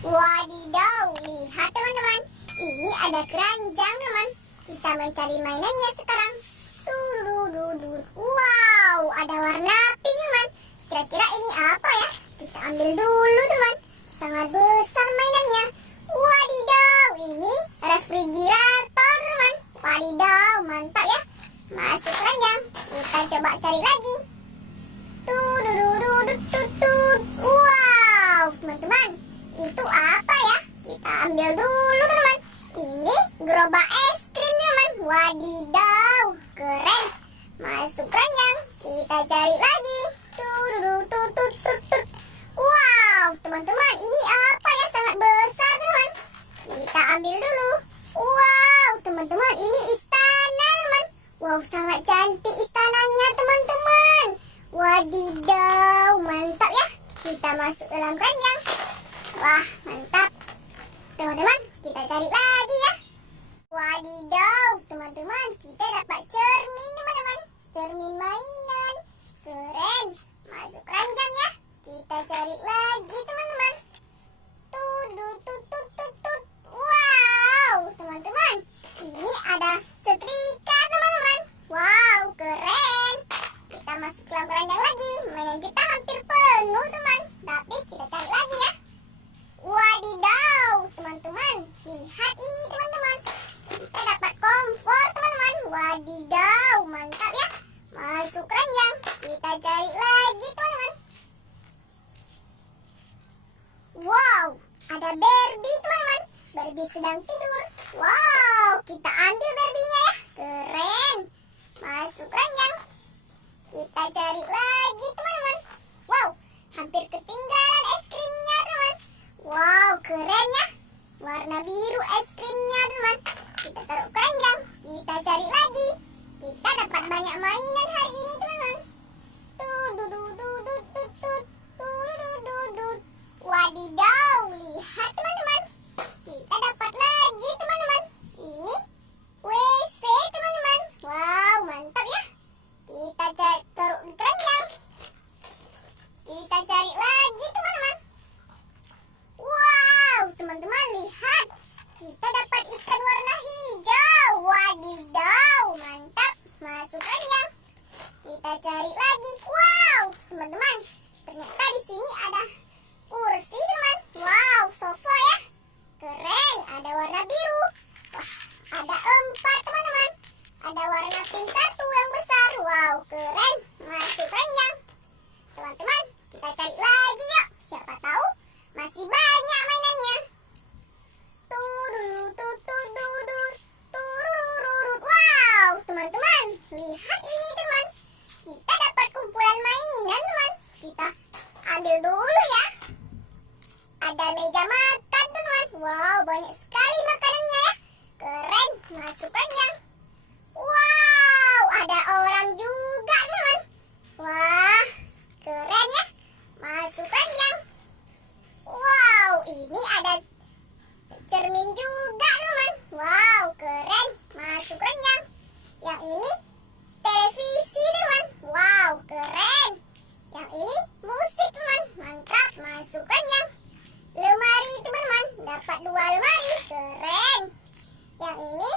Wadidaw, lihat teman-teman. Ini ada keranjang teman. Kita mencari mainannya sekarang. Wow, ada warna pink teman. Kira-kira ini apa ya? Kita ambil dulu teman. Sangat besar mainannya. Wadidaw, ini refrigerator teman. Wadidaw, mantap ya. Masuk keranjang. Kita coba cari lagi. Wow, teman-teman. Itu apa ya? Kita ambil dulu teman. Ini gerobak es krim teman. Wadidaw, keren. Masuk keranjang. Kita cari lagi. Wow, teman-teman, ini apa ya? Sangat besar teman. Kita ambil dulu. Wow, teman-teman, ini istana teman. Wow, sangat cantik istananya teman-teman. Wadidaw, mantap ya. Kita masuk dalam keranjang. Wah, mantap. Teman-teman, kita cari lagi ya. Wadidaw, teman-teman, kita dapat cermin teman-teman. Cermin mainan. Keren. Masuk keranjang ya. Kita cari lagi teman-teman. Wow, teman-teman, ini ada setrika teman-teman. Wow, keren. Kita masuk ke dalam keranjang lagi. Mainan kita hampir penuh teman. Tapi kita cari lagi ya. Wadidaw, teman-teman, lihat ini teman-teman. Kita dapat kompor teman-teman. Wadidaw, mantap ya. Masuk keranjang. Kita cari lagi teman-teman. Wow, ada Barbie teman-teman. Barbie sedang tidur. Wow, kita ambil Barbie-nya ya. Keren. Masuk keranjang. Kita cari lagi teman-teman. Wow, hampir ketinggalan es krimnya teman. Wow, keren ya. Warna biru es krimnya teman. Kita taruh keranjang. Kita cari lagi. Kita dapat banyak mainan hari ini teman-teman. Wadidaw, lihat teman-teman. Kita dapat lagi teman-teman. Ini WC teman-teman. Wow, mantap ya. Kita taruh di keranjang. Kita cari lagi teman-teman. Wow, teman-teman, lihat. Kita dapat ikan warna hijau. Wadidaw, mantap. Masuk keranjang. Kita cari lagi. Wow, teman-teman, ternyata di sini ada kursi teman. Wow, sofa ya. Keren, ada warna biru. Wah, ada 4 teman-teman. Ada warna pink 1 yang besar. Wow, keren. Masuk keranjang. Teman-teman, kita cari lagi yuk. Siapa tahu masih banyak mainannya. Wow, teman-teman, lihat ini teman. Kita dapat kumpulan mainan teman. Kita ambil dulu ya. Ada meja makan teman. Wow, banyak sekali makanannya ya. Keren. Masuk keranjang. Wow, ada orang juga teman. Wah, keren ya. Masuk keranjang. Wow, ini ada cermin juga teman. Wow, keren. Masuk keranjang. Yang ini televisi teman. Wow, keren. Yang ini musik teman. Mantap. Masuk keranjang. Lemari teman-teman. Dapat 2 lemari. Keren. Yang ini